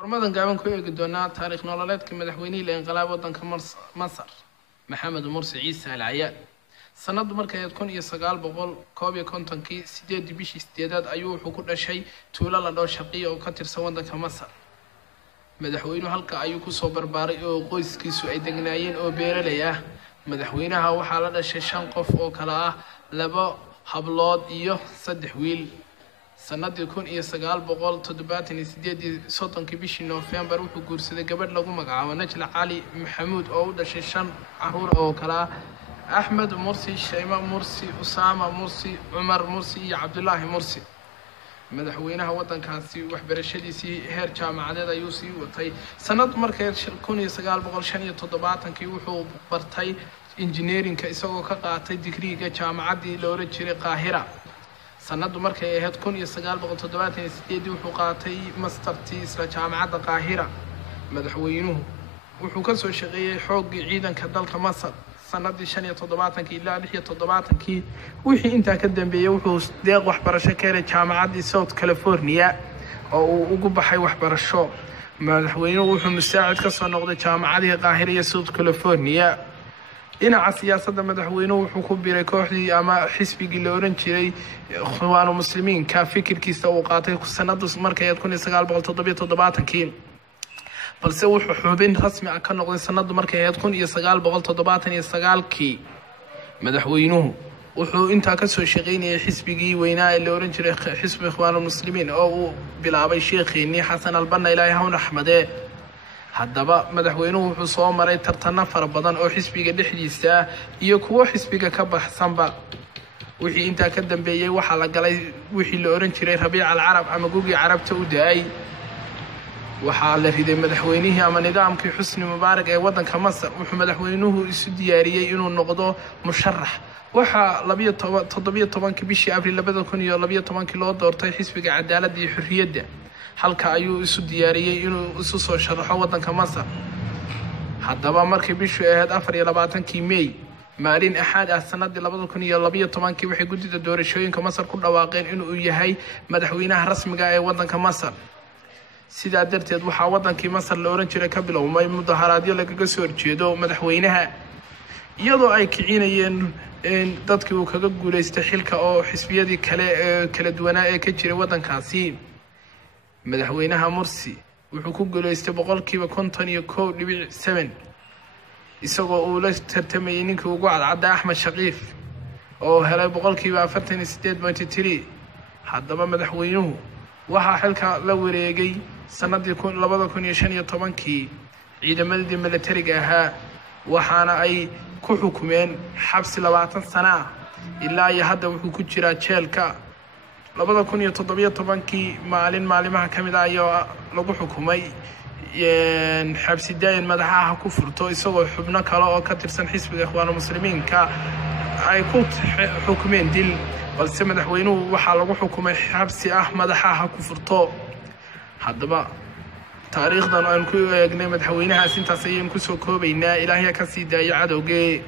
hormadan gaaban ku eegi doonaa taariikh nololeedka madaxweynihii la inqilaab waddanka Masar Maxamed Mursi Ciise Al Cayaad sanadu markay 1951 8 bishii 8 ayuu wuxuu ku dhashay tuulo la Shaqiyo oo ka tirsan waddanka Masar madaxweynuhu halka ayuu ku soo barbaaray oo qoyskiisu ay degnaayeen oo beeraley ah madaxweynaha waxaa la dhashay 5 qof oo kala ah 2 hablood iyo 3 wiil sanadii 1978 bishii November wuxuu guursaday gabadh lagu magacaabo Najla Cali Maxamuud oo u dhashay 5 caruur oo kala Ahmed Mursi Shayma Mursi Usama Mursi Umar Mursi iyo Abdullah Mursi madaxweynaha waddankaasi waxbarashadiisii heer jaamacadeed ayuu sii watay sanad markay 1975 wuxuu bartay engineering isagoo ka qaatay digriga jaamacadii la oran jiray Qaahira sanadu markay ahayd 1978 wuxuu qaatay mastertii isla jaamacadda Qaahira madaxweynuhu wuxuu ka soo shaqeeyay xoogga ciidanka dalka Masar sanadii 75 ilaa 76 wixii inta ka dambeeyay wuxuu deeq waxbarasho ka helay jaamacadda South California oo uu ugu baxay waxbarasho madaxweynuhu wuxuu musaacid ka soo noqday jaamacadda Qaahira iyo South California dhinaca siyaasadda madaxweynuhu wuxuu ku biiray kooxdii ama xisbigii la oran jiray Ikhwaanul Muslimiin ka fikirkiisa uu qaatay sanadu markay 1977 balse wuxuu xubin rasmi ah ka noqday sanadu markay 1979 madaxweynuhu wuxuu inta ka soo shaqeynayay xisbigii weynaa ee la oran jiray xisbi Ikhwaanul Muslimiin oo uu bilaabay sheekhiini Xasan Al-Banna Ilaahay ha u raxmadee haddaba madaxweynuhu wuxuu soo maray tartan fara badan oo xisbiga dhexdiisa iyo kuwa xisbiga ka baxsanba wixii inta ka dambeeyay waxa la galay wixii la oran jiray Rabiic al-Arab ama gugi carabta u daay waxa la riday madaxweynihii ama nidaamkii Xusni Mubaarak ee waddanka Masar wuxuu madaxweynuhu isu diyaariyay inuu noqdo musharax waxa 17 bishii Abriil 2012 loo doortay xisbiga cadaaladda iyo xurriyadda halka ayuu isu diyaariyay inuu isu soo sharaxo waddanka Masar haddaba markii bishu ahayd 24 May maalin axad ah sanadii 2012 waxay guddiga doorashooyinka Masar ku dhawaaqeen inuu yahay madaxweynaha rasmiga ah ee waddanka Masar sidaa darteed waxa waddankii Masar la oran jiray ka bilowmay mudaharaadyo laga soo horjeedo madaxweynaha iyadoo ay kicinayeen dadkii uu kaga guuleystay xilka oo xisbiyadii kala duwanaa ee ka jiray waddankaasi madaxweynaha Mursi wuxuu ku guuleystay 51.7 isagoo uu la tartamayay ninkii ugu cadcada Ahmed Shaqiif oo helay 48.3 haddaba madaxweynuhu waxa xilka la wareegay sanadii 2015 ciidamadii militariga ahaa waxaana ay ku xukumeen xabsi 20 sano ilaa iyo hadda wuxuu ku jiraa jeelka 2017 maalimaha kamid ah ayaa lagu xukumay xabsi daayin madaxaha ku furto isagoo xubno kale oo ka tirsan xisbiga Ikhwaanul Muslimiin ka ay ku xukumeen dil balse madaxweynuhu waxa lagu xukumay xabsi madaxaha ku furto haddaba taariikhdan aan ku eegnay madaxweynaha intaas ayaan ku soo koobaynaa ilaahay ka sii daayo cadowgee